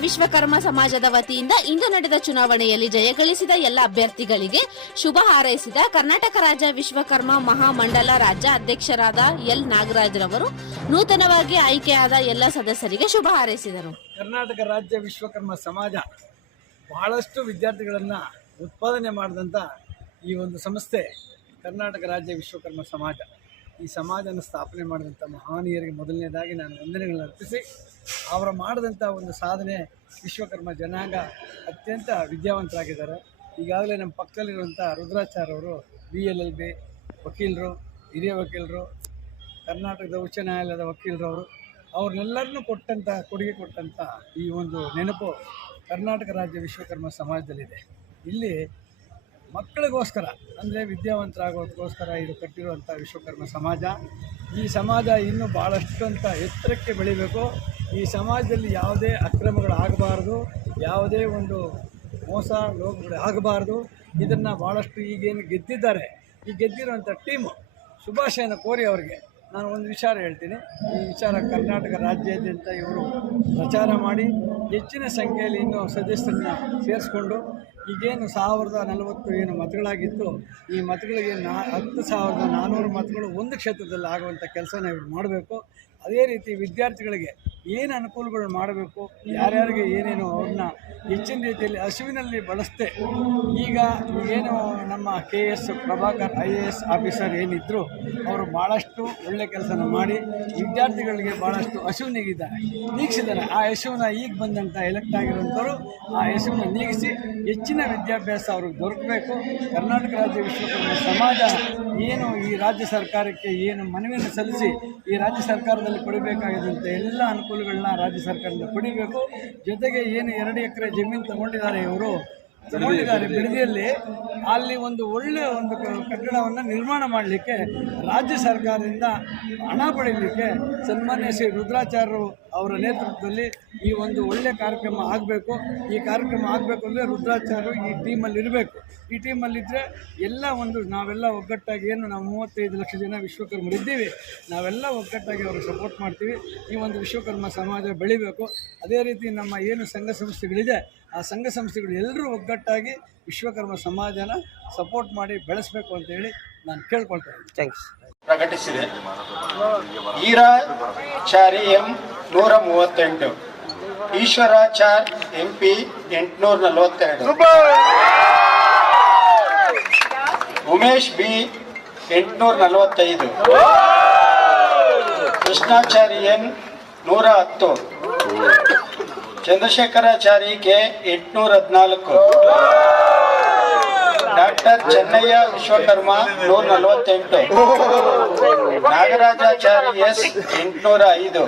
ವಿಶ್ವಕರ್ಮ ಸಮಾಜದ ವತಿಯಿಂದ ಇಂದು ನಡೆದ ಚುನಾವಣೆಯಲ್ಲಿ ಜಯಗಳಿಸಿದ ಎಲ್ಲ ಅಭ್ಯರ್ಥಿಗಳಿಗೆ ಶುಭ ಹಾರೈಸಿದ ಕರ್ನಾಟಕ ರಾಜ್ಯ ವಿಶ್ವಕರ್ಮ ಮಹಾಮಂಡಲ ರಾಜ್ಯ ಅಧ್ಯಕ್ಷರಾದ ಎಲ್ ನಾಗರಾಜ್ ರವರು ನೂತನವಾಗಿ ಆಯ್ಕೆಯಾದ ಎಲ್ಲ ಸದಸ್ಯರಿಗೆ ಶುಭ ಹಾರೈಸಿದರು. ಕರ್ನಾಟಕ ರಾಜ್ಯ ವಿಶ್ವಕರ್ಮ ಸಮಾಜ ಬಹಳಷ್ಟು ವಿದ್ಯಾರ್ಥಿಗಳನ್ನು ಉತ್ಪಾದನೆ ಮಾಡಿದಂಥ ಈ ಒಂದು ಸಂಸ್ಥೆ ಕರ್ನಾಟಕ ರಾಜ್ಯ ವಿಶ್ವಕರ್ಮ ಸಮಾಜ. ಈ ಸಮಾಜನ ಸ್ಥಾಪನೆ ಮಾಡಿದಂಥ ಮಹಾನೀಯರಿಗೆ ಮೊದಲನೇದಾಗಿ ನಾನು ವಂದನೆಗಳನ್ನು ಅರ್ಪಿಸಿ, ಅವರು ಮಾಡಿದಂಥ ಒಂದು ಸಾಧನೆ ವಿಶ್ವಕರ್ಮ ಜನಾಂಗ ಅತ್ಯಂತ ವಿದ್ಯಾವಂತರಾಗಿದ್ದಾರೆ. ಈಗಾಗಲೇ ನಮ್ಮ ಪಕ್ಕದಲ್ಲಿರುವಂಥ ರುದ್ರಾಚಾರ್ಯವರು ಬಿ ಎಲ್ ಎಲ್ ಬಿ ವಕೀಲರು, ಹಿರಿಯ ವಕೀಲರು, ಕರ್ನಾಟಕದ ಉಚ್ಚ ನ್ಯಾಯಾಲಯದ ವಕೀಲರವರು ಅವ್ರನ್ನೆಲ್ಲರನ್ನೂ ಕೊಟ್ಟಂಥ, ಕೊಡುಗೆ ಕೊಟ್ಟಂಥ ಈ ಒಂದು ನೆನಪು ಕರ್ನಾಟಕ ರಾಜ್ಯ ವಿಶ್ವಕರ್ಮ ಸಮಾಜದಲ್ಲಿದೆ. ಇಲ್ಲಿ ಮಕ್ಕಳಿಗೋಸ್ಕರ, ಅಂದರೆ ವಿದ್ಯಾವಂತರಾಗೋದಕ್ಕೋಸ್ಕರ ಇದು ಕಟ್ಟಿರುವಂಥ ವಿಶ್ವಕರ್ಮ ಸಮಾಜ, ಈ ಸಮಾಜ ಇನ್ನೂ ಭಾಳಷ್ಟು ಅಂತ ಎತ್ತರಕ್ಕೆ ಬೆಳಿಬೇಕು. ಈ ಸಮಾಜದಲ್ಲಿ ಯಾವುದೇ ಅಕ್ರಮಗಳು ಆಗಬಾರ್ದು, ಯಾವುದೇ ಒಂದು ಮೋಸ ಲೋಕಗಳು ಆಗಬಾರ್ದು. ಇದನ್ನು ಭಾಳಷ್ಟು ಈಗೇನು ಗೆದ್ದಿದ್ದಾರೆ. ಈ ಗೆದ್ದಿರುವಂಥ ಟೀಮು ಶುಭಾಶಯನ ಕೋರಿ ಅವರಿಗೆ ನಾನು ಒಂದು ವಿಚಾರ ಹೇಳ್ತೀನಿ. ಈ ವಿಚಾರ ಕರ್ನಾಟಕ ರಾಜ್ಯಾದ್ಯಂತ ಇವರು ಪ್ರಚಾರ ಮಾಡಿ ಹೆಚ್ಚಿನ ಸಂಖ್ಯೆಯಲ್ಲಿ ಇನ್ನೂ ಸದಸ್ಯರನ್ನ ಸೇರಿಸ್ಕೊಂಡು ಈಗೇನು ಸಾವಿರದ ನಲವತ್ತು ಏನು ಮತಗಳಾಗಿತ್ತು, ಈ ಮತಗಳಿಗೆ ನಾ, ಹತ್ತು ಸಾವಿರದ ನಾನ್ನೂರು ಮತಗಳು ಒಂದು ಕ್ಷೇತ್ರದಲ್ಲಿ ಆಗುವಂಥ ಕೆಲಸನ ಇವರು ಮಾಡಬೇಕು. ಅದೇ ರೀತಿ ವಿದ್ಯಾರ್ಥಿಗಳಿಗೆ ಏನು ಅನುಕೂಲಗಳು ಮಾಡಬೇಕು? ಯಾರ್ಯಾರಿಗೆ ಏನೇನು ಅವ್ರನ್ನ ಹೆಚ್ಚಿನ ರೀತಿಯಲ್ಲಿ ಹಸುವಿನಲ್ಲಿ ಬಳಸ್ತೆ? ಈಗ ಏನು ನಮ್ಮ K S Prabhakar I A S officer ಏನಿದ್ದರು ಅವರು ಭಾಳಷ್ಟು ಒಳ್ಳೆ ಕೆಲಸನ ಮಾಡಿ ವಿದ್ಯಾರ್ಥಿಗಳಿಗೆ ಭಾಳಷ್ಟು ಹಸಿವು ನೀಗಿದ್ದಾರೆ. ನೀಗಿಸಿದ್ದಾರೆ. ಆ ಹಸಿವನ್ನ ಈಗ ಬಂದಂಥ ಎಲೆಕ್ಟ್ ಆಗಿರುವಂಥವ್ರು ಆ ಹಸಿವನ್ನ ನೀಗಿಸಿ ಹೆಚ್ಚಿನ ವಿದ್ಯಾಭ್ಯಾಸ ಅವ್ರಿಗೆ ದೊರಕಬೇಕು. ಕರ್ನಾಟಕ ರಾಜ್ಯ ವಿಶ್ವಕರ್ಮ ಸಮಾಜ ಏನು ಈ ರಾಜ್ಯ ಸರ್ಕಾರಕ್ಕೆ ಏನು ಮನವಿಯನ್ನು ಸಲ್ಲಿಸಿ ಈ ರಾಜ್ಯ ಸರ್ಕಾರದಲ್ಲಿ ಕೊಡಬೇಕಾಗಿದ್ದಂಥ ಎಲ್ಲ ಅನುಕೂಲಗಳನ್ನ ರಾಜ್ಯ ಸರ್ಕಾರದಿಂದ ಪಡಿಬೇಕು. ಜೊತೆಗೆ ಏನು ಎರಡು ಎಕರೆ ಜಮೀನು ತಗೊಂಡಿದ್ದಾರೆ ಇವರು, ತಗೊಂಡಿದ್ದಾರೆ ಬಿಡದಿಯಲ್ಲಿ, ಅಲ್ಲಿ ಒಂದು ಒಳ್ಳೆಯ ಒಂದು ಕಟ್ಟಡವನ್ನು ನಿರ್ಮಾಣ ಮಾಡಲಿಕ್ಕೆ ರಾಜ್ಯ ಸರ್ಕಾರದಿಂದ ಹಣ ಪಡೀಲಿಕ್ಕೆ ಸನ್ಮಾನ್ಯ ಶ್ರೀ ರುದ್ರಾಚಾರ್ಯರು ಅವರ ನೇತೃತ್ವದಲ್ಲಿ ಈ ಒಂದು ಒಳ್ಳೆಯ ಕಾರ್ಯಕ್ರಮ ಆಗಬೇಕು. ಈ ಕಾರ್ಯಕ್ರಮ ಆಗಬೇಕು ಅಂದರೆ ರುದ್ರಾಚಾರ್ಯರು ಈ ಟೀಮಲ್ಲಿ ಇರಬೇಕು. ಈ ಟೀಮಲ್ಲಿದ್ದರೆ ಎಲ್ಲ ಒಂದು ನಾವೆಲ್ಲ ಒಗ್ಗಟ್ಟಾಗಿ ಏನು ನಾವು ಮೂವತ್ತೈದು ಲಕ್ಷ ಜನ ವಿಶ್ವಕರ್ಮರಿದ್ದೀವಿ ನಾವೆಲ್ಲ ಒಗ್ಗಟ್ಟಾಗಿ ಅವ್ರಿಗೆ ಸಪೋರ್ಟ್ ಮಾಡ್ತೀವಿ. ಈ ಒಂದು ವಿಶ್ವಕರ್ಮ ಸಮಾಜ ಬೆಳಿಬೇಕು. ಅದೇ ರೀತಿ ನಮ್ಮ ಏನು ಸಂಘ ಸಂಸ್ಥೆಗಳಿದೆ, ಆ ಸಂಘ ಸಂಸ್ಥೆಗಳು ಎಲ್ಲರೂ ಒಗ್ಗಟ್ಟಾಗಿ ವಿಶ್ವಕರ್ಮ ಸಮಾಜನ ಸಪೋರ್ಟ್ ಮಾಡಿ ಬೆಳೆಸಬೇಕು ಅಂತೇಳಿ ನಾನು ಕೇಳ್ಕೊಳ್ತೇನೆ ಥ್ಯಾಂಕ್ಸ್ ಪ್ರಕಟಿಸಿದೆ. ಈರಾಚಾರಿ ಎಂ ನೂರ ಮೂವತ್ತೆಂಟು ಈಶ್ವರಾಚಾರ್ ಎಂ ಪಿ ಎಂಟುನೂರ ನಲವತ್ತೆರಡು. ಉಮೇಶ್ ಬಿ ಎಂಟುನೂರ ನಲವತ್ತೈದು. ಕೃಷ್ಣಾಚಾರಿ ಎನ್ ನೂರ ಹತ್ತು. ಚಂದ್ರಶೇಖರಾಚಾರಿ ಕೆ ಎಂಟುನೂರ ಹದಿನಾಲ್ಕು. ಡಾಕ್ಟರ್ ಚೆನ್ನಯ್ಯ ವಿಶ್ವಕರ್ಮ ನೂರ ನಲವತ್ತೆಂಟು. ನಾಗರಾಜಾಚಾರ್ಯ ಎಸ್ ಎಂಟುನೂರ ಐದು.